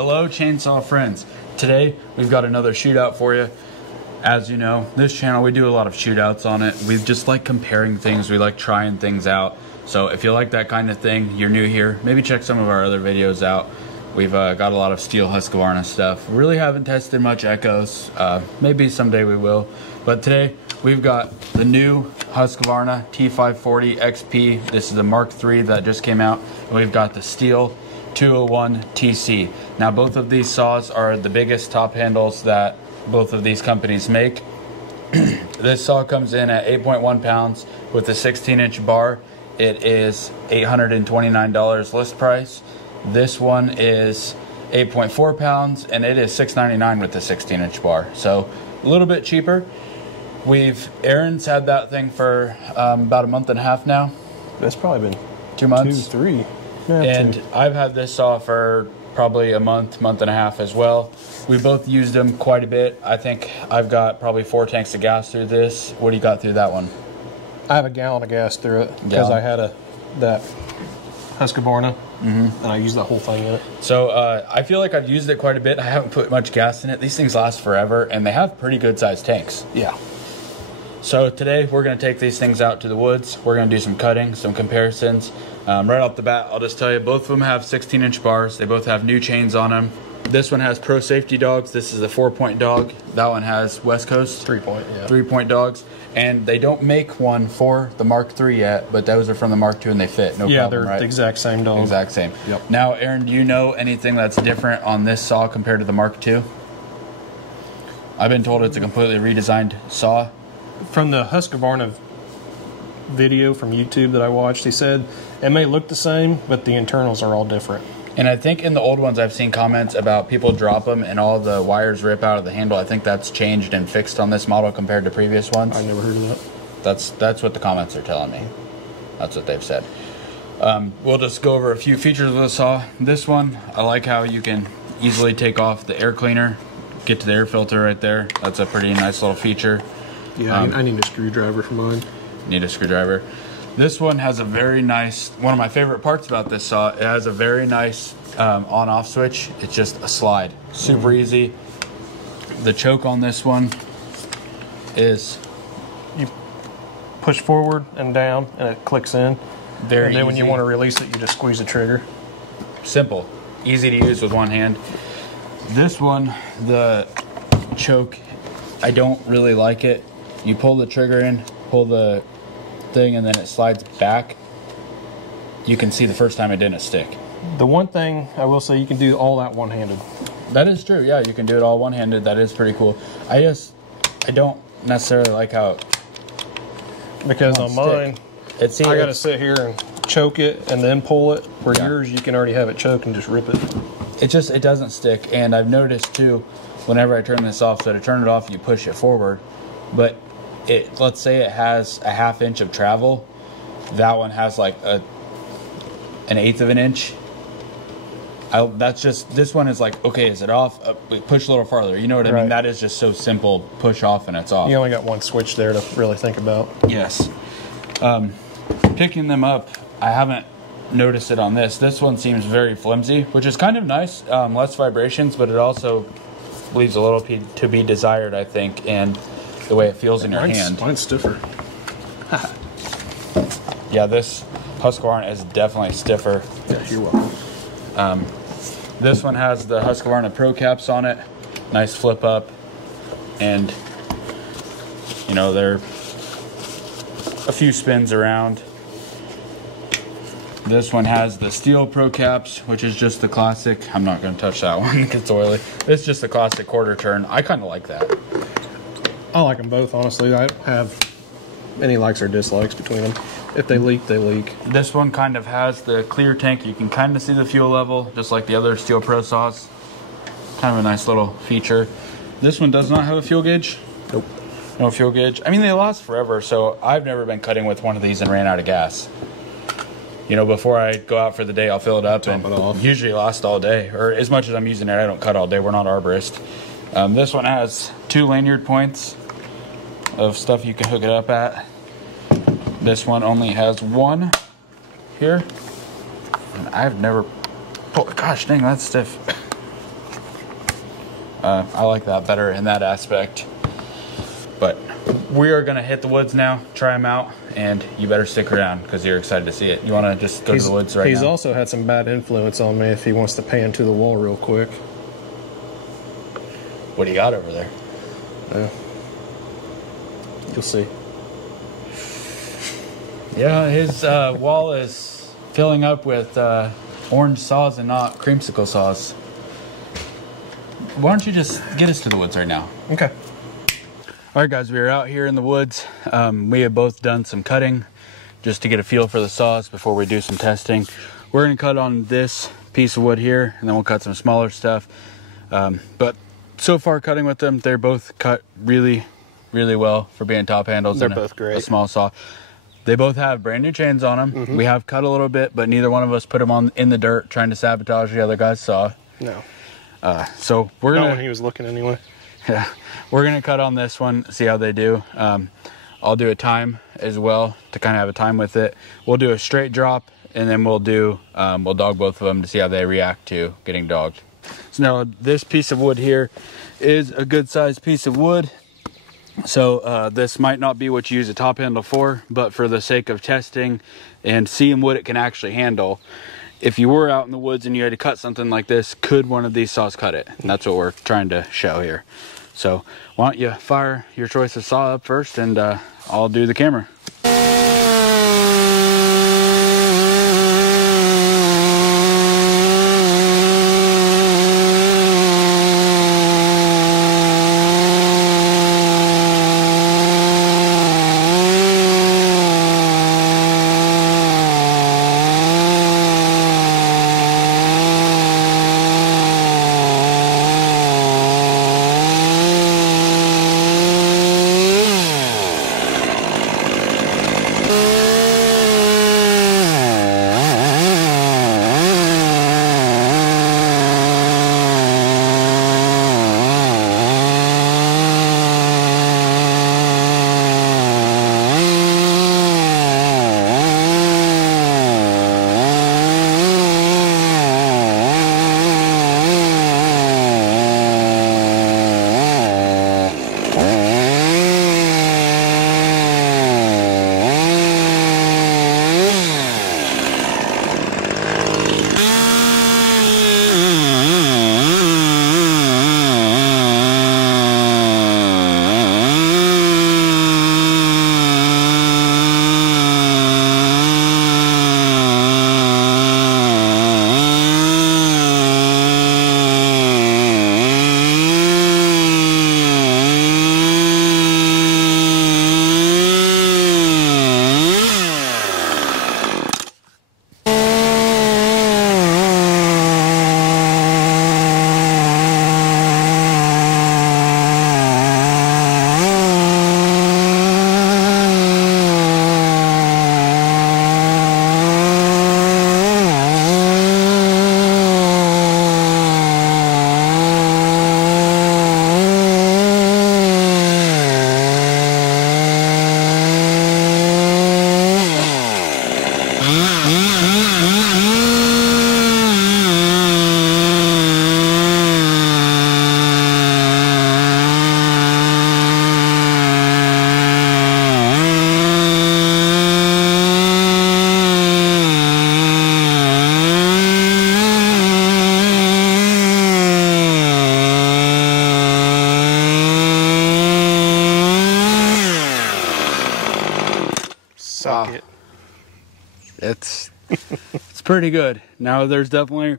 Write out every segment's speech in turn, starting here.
Hello chainsaw friends. Today we've got another shootout for you. As you know, this channel we do a lot of shootouts on it. We just like comparing things, we like trying things out. So if you like that kind of thing, you're new here, maybe check some of our other videos out. We've got a lot of Stihl Husqvarna stuff. We really haven't tested much Echoes. Maybe someday we will. But today we've got the new Husqvarna T540XP. This is the Mark III that just came out. And we've got the Stihl MS201TC. Now both of these saws are the biggest top handles that both of these companies make. This saw comes in at 8.1 pounds with a 16-inch bar. It is $829 list price. This one is 8.4 pounds and it is $699 with the 16-inch bar. So a little bit cheaper. Aaron's had that thing for about a month and a half now. That's probably been 2 months. 2, 3. Yeah, and 2. I've had this saw for probably a month and a half as well. We both used them quite a bit. I think I've got probably 4 tanks of gas through this. What do you got through that one? I have a gallon of gas through it because I had that Husqvarna, and I used that whole thing in it. So I feel like I've used it quite a bit. I haven't put much gas in it. These things last forever, and they have pretty good sized tanks. Yeah. So today we're going to take these things out to the woods. We're going to do some cutting, some comparisons. Right off the bat, I'll just tell you, both of them have 16-inch bars. They both have new chains on them. This one has Pro Safety dogs. This is a 4-point dog. That one has West Coast 3-point, yeah. 3-point dogs. And they don't make one for the Mark III yet, but those are from the Mark II and they fit. No yeah, problem, they're right? the exact same dog. Exact same. Yep. Now, Aaron, do you know anything that's different on this saw compared to the Mark II? I've been told it's a completely redesigned saw. From the Husqvarna video from YouTube that I watched, he said it may look the same, but the internals are all different. And I think in the old ones I've seen comments about people drop them and all the wires rip out of the handle. I think that's changed and fixed on this model compared to previous ones. I never heard of that. That's what the comments are telling me. That's what they've said. We'll just go over a few features of the saw. This one, I like how you can easily take off the air cleaner, get to the air filter right there. That's a pretty nice little feature. Yeah, I need a screwdriver for mine. Need a screwdriver. This one has a very nice, one of my favorite parts about this saw, it has a very nice on-off switch. It's just a slide. Super easy. The choke on this one is... You push forward and down and it clicks in. Very And then when easy. you want to release it, you just squeeze the trigger. Simple. Easy to use with one hand. This one, the choke, I don't really like it. You pull the trigger in, pull the thing, and then it slides back. You can see the first time it didn't stick. The one thing I will say, you can do all that one-handed. That is true, yeah, you can do it all one-handed. That is pretty cool. I don't necessarily like how it because on mine, I gotta sit here and choke it and then pull it. Where yours, you can already have it choked and just rip it. It doesn't stick. And I've noticed too, whenever I turn this off, so to turn it off, you push it forward. But let's say it has a 1/2 inch of travel. That one has like an 1/8 of an inch. This one is like, okay, is it off? Push a little farther. You know what I mean? That is just so simple. Push off and it's off. You only got one switch there to really think about. Yes. Picking them up, I haven't noticed it on this. This one seems very flimsy, which is kind of nice. Less vibrations, but it also leaves a little to be desired, I think, and the way it feels in your hand. Mine's stiffer. Yeah, this Husqvarna is definitely stiffer. Yeah, you're welcome. This one has the Husqvarna Pro caps on it. Nice flip up. And, you know, they're a few spins around. This one has the Stihl Pro caps, which is just the classic. I'm not going to touch that one. It gets oily. It's just the classic quarter turn. I kind of like that. I like them both, honestly. I don't have any likes or dislikes between them. If they leak, they leak. This one kind of has the clear tank. You can kind of see the fuel level, just like the other Stihl Pro saws. Kind of a nice little feature. This one does not have a fuel gauge. Nope. No fuel gauge. I mean, they last forever, so I've never been cutting with one of these and ran out of gas. You know, before I go out for the day, I'll fill it up and usually last all day. Or as much as I'm using it, I don't cut all day. We're not arborists. This one has 2 lanyard points of stuff you can hook it up at. This one only has 1 here. And I've never pulled, gosh dang, that's stiff. I like that better in that aspect. But we are gonna hit the woods now, try them out, and you better stick around because you're excited to see it. You wanna just go to the woods right now? He's also had some bad influence on me if he wants to pan to the wall real quick. What do you got over there? You'll see. Yeah, his wall is filling up with orange saws and not creamsicle saws. Why don't you just get us to the woods right now? Okay. All right, guys, we are out here in the woods. We have both done some cutting just to get a feel for the saws before we do some testing. We're gonna cut on this piece of wood here, and then we'll cut some smaller stuff. But so far, cutting with them, they're both cut really, really well for being top handles. They're both great. A small saw. They both have brand new chains on them. Mm-hmm. We have cut a little bit, but neither one of us put them on in the dirt trying to sabotage the other guy's saw. No. So we're gonna. Not when he was looking anyway. Yeah, we're gonna cut on this one, see how they do. I'll do a time as well to kind of have a time with it. We'll do a straight drop, and then we'll dog both of them to see how they react to getting dogged. So now this piece of wood here is a good sized piece of wood. So this might not be what you use a top handle for, but for the sake of testing and seeing what it can actually handle, if you were out in the woods and you had to cut something like this, could one of these saws cut it? And that's what we're trying to show here. So why don't you fire your choice of saw up first, and I'll do the camera. Suck it. It's pretty good. Now there's definitely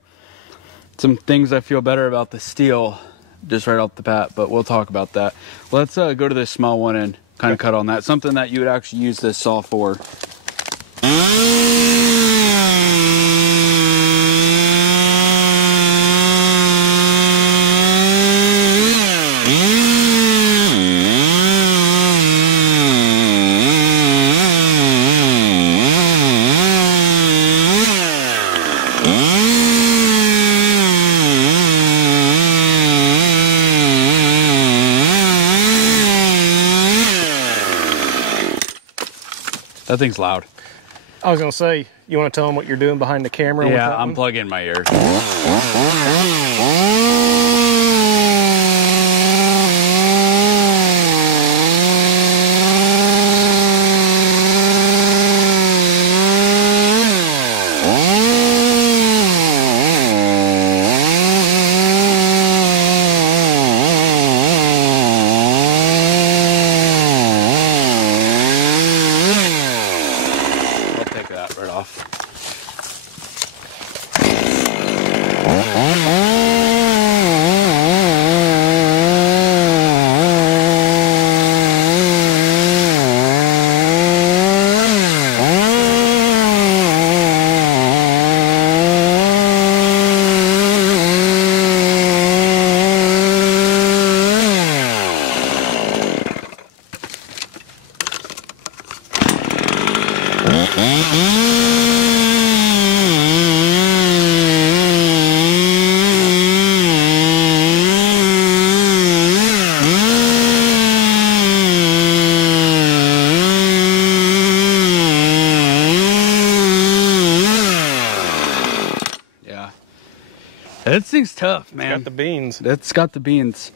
some things I feel better about the Stihl just right off the bat, but we'll talk about that. Let's go to this small one and kind of cut on that. Something that you would actually use this saw for. That thing's loud. I was gonna say, you want to tell them what you're doing behind the camera? Yeah, I'm plugging my ears. That thing's tough, man. It's got the beans. It's got the beans.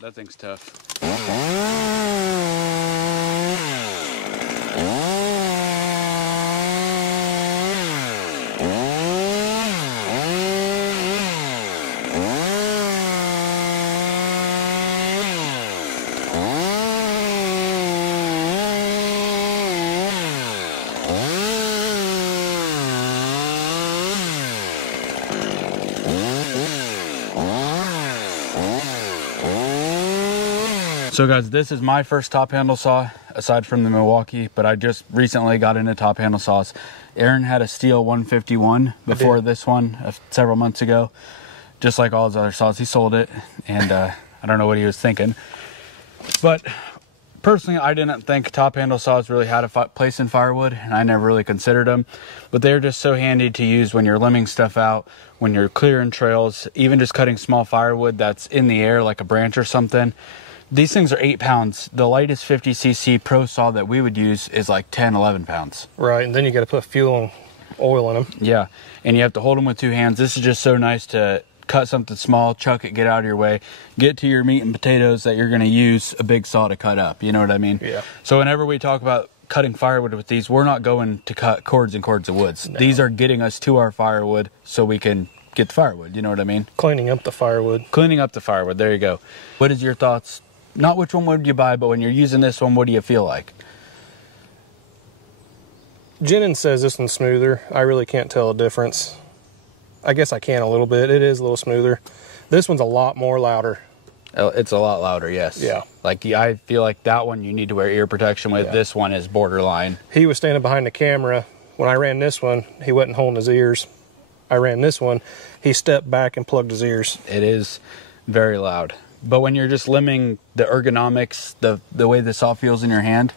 That thing's tough. So guys, this is my first top handle saw aside from the Milwaukee, but I just recently got into top handle saws. Aaron had a Stihl 151 before this one several months ago. Just like all his other saws, he sold it, and I don't know what he was thinking. But personally, I didn't think top handle saws really had a place in firewood, and I never really considered them. But they're just so handy to use when you're limbing stuff out, when you're clearing trails, even just cutting small firewood that's in the air like a branch or something. These things are 8 pounds. The lightest 50cc pro saw that we would use is like 10, 11 pounds. Right, and then you got to put fuel and oil in them. Yeah, and you have to hold them with 2 hands. This is just so nice to cut something small, chuck it, get out of your way, get to your meat and potatoes that you're going to use a big saw to cut up. You know what I mean? Yeah. So whenever we talk about cutting firewood with these, we're not going to cut cords and cords of woods. No. These are getting us to our firewood so we can get the firewood. You know what I mean? Cleaning up the firewood. Cleaning up the firewood. There you go. What is your thoughts? Not which one would you buy, but when you're using this one, what do you feel like? Jennings says this one's smoother. I really can't tell a difference. I guess I can a little bit. It is a little smoother. This one's a lot more louder. It's a lot louder, yes. Yeah. Like, I feel like that one you need to wear ear protection with. Yeah. This one is borderline. He was standing behind the camera. When I ran this one, he wasn't holding his ears. I ran this one, he stepped back and plugged his ears. It is very loud. But when you're just limbing, the ergonomics, the way the saw feels in your hand,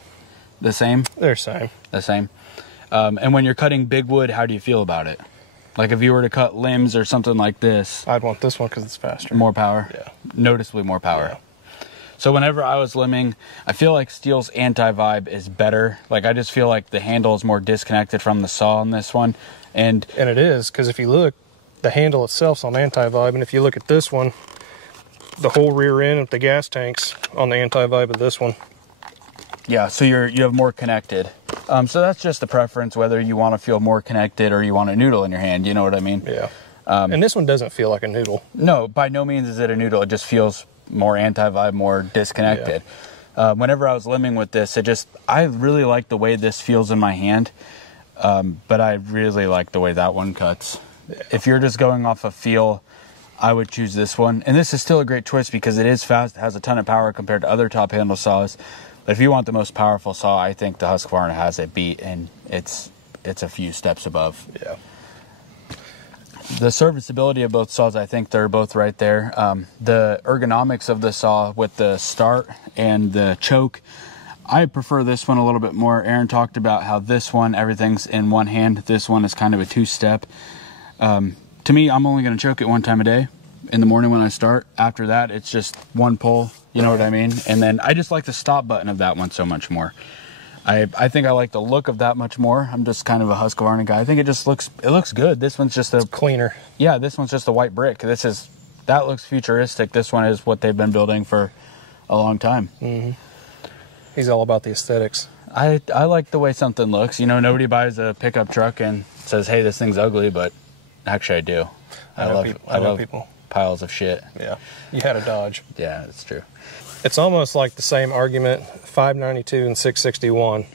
the same? They're same. The same. And when you're cutting big wood, how do you feel about it? Like if you were to cut limbs or something like this. I'd want this one because it's faster. More power? Yeah. Noticeably more power. Yeah. So whenever I was limbing, I feel like Stihl's anti-vibe is better. Like I just feel like the handle is more disconnected from the saw on this one. And it is, because if you look, the handle itself's on anti-vibe, and if you look at this one, the whole rear end of the gas tank's on the anti-vibe of this one. Yeah, so you have more connected. So that's just a preference, whether you want to feel more connected or you want a noodle in your hand. You know what I mean? Yeah. And this one doesn't feel like a noodle. No, by no means is it a noodle. It just feels more anti-vibe, more disconnected. Yeah. Whenever I was limbing with this, I really like the way this feels in my hand, but I really like the way that one cuts. Yeah. If you're just going off of feel, I would choose this one. And this is still a great choice because it is fast, it has a ton of power compared to other top handle saws. But if you want the most powerful saw, I think the Husqvarna has it beat, and it's a few steps above. Yeah. The serviceability of both saws, I think they're both right there. The ergonomics of the saw with the start and the choke, I prefer this one a little bit more. Aaron talked about how this one, everything's in one hand. This one is kind of a two-step. To me, I'm only going to choke it one time a day in the morning when I start. After that, it's just one pull. You know what I mean? And then I just like the stop button of that one so much more. I think I like the look of that much more. I'm just kind of a Husqvarna guy. I think it looks good. This one's just it's cleaner. Yeah, this one's just a white brick. That looks futuristic. This one is what they've been building for a long time. Mm-hmm. He's all about the aesthetics. I like the way something looks. You know, nobody buys a pickup truck and says, "Hey, this thing's ugly," but actually I do. I love people. Piles of shit. Yeah. You had a Dodge. Yeah, that's true. It's almost like the same argument, 592 and 661.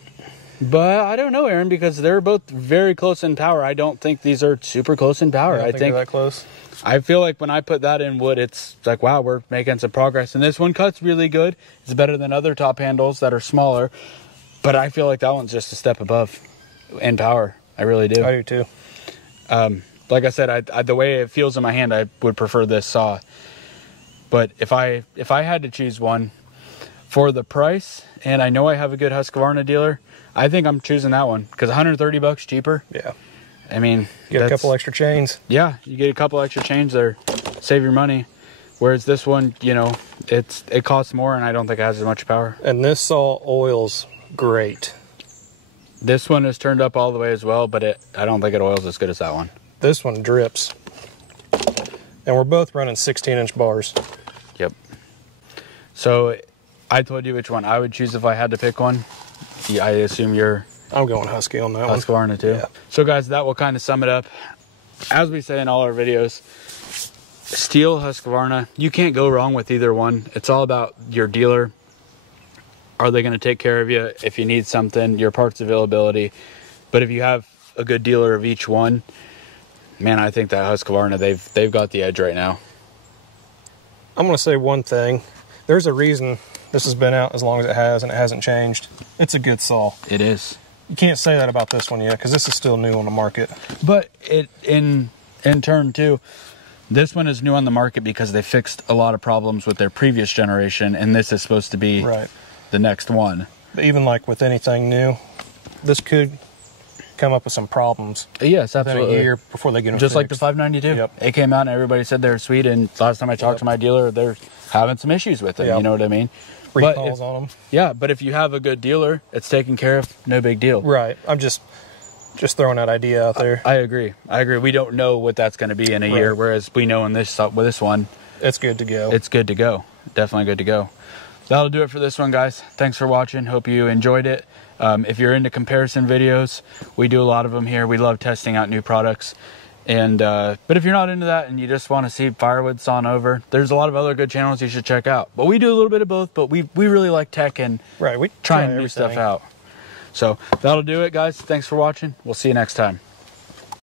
But I don't know, Aaron, because they're both very close in power. I don't think these are super close in power. I think they're that close. I feel like when I put that in wood, it's like, wow, we're making some progress. And this one cuts really good. It's better than other top handles that are smaller. But I feel like that one's just a step above in power. I really do. I do too. Like I said, the way it feels in my hand, I would prefer this saw. But if I had to choose one for the price, and I know I have a good Husqvarna dealer, I think I'm choosing that one because 130 bucks cheaper. Yeah. I mean, you get a couple extra chains. Yeah, you get a couple extra chains there, save your money. Whereas this one, you know, it costs more, and I don't think it has as much power. And this saw oils great. This one is turned up all the way as well, but I don't think it oils as good as that one. This one drips. And we're both running 16-inch bars. Yep. So I told you which one I would choose if I had to pick one. I assume you're... I'm going Husky on that one. Husqvarna too. Yeah. So guys, that will kind of sum it up. As we say in all our videos, Stihl, Husqvarna, you can't go wrong with either one. It's all about your dealer. Are they going to take care of you if you need something, your parts availability? But if you have a good dealer of each one, man, I think that Husqvarna, they've got the edge right now. I'm going to say one thing. There's a reason this has been out as long as it has, and it hasn't changed. It's a good saw. It is. You can't say that about this one yet, because this is still new on the market. But in turn, too, this one is new on the market because they fixed a lot of problems with their previous generation, and this is supposed to be the next one. But even like with anything new, this could come up with some problems. Yes, absolutely. Within a year before they get them just fixed. like the 592. Yep. It came out and everybody said they were sweet, and last time I talked to my dealer, they're having some issues with it. You know what I mean? Recalls on them. Yeah, but if you have a good dealer, it's taken care of, no big deal. Right. I'm just throwing that idea out there. I agree. We don't know what that's going to be in a year, whereas we know with this one, it's good to go. It's good to go. Definitely good to go. That'll do it for this one, guys. Thanks for watching. Hope you enjoyed it. If you're into comparison videos, we do a lot of them here. We love testing out new products. And but if you're not into that and you just want to see firewood sawn over, there's a lot of other good channels you should check out. But we do a little bit of both, but we really like tech and we trying new stuff out. So that'll do it, guys. Thanks for watching. We'll see you next time.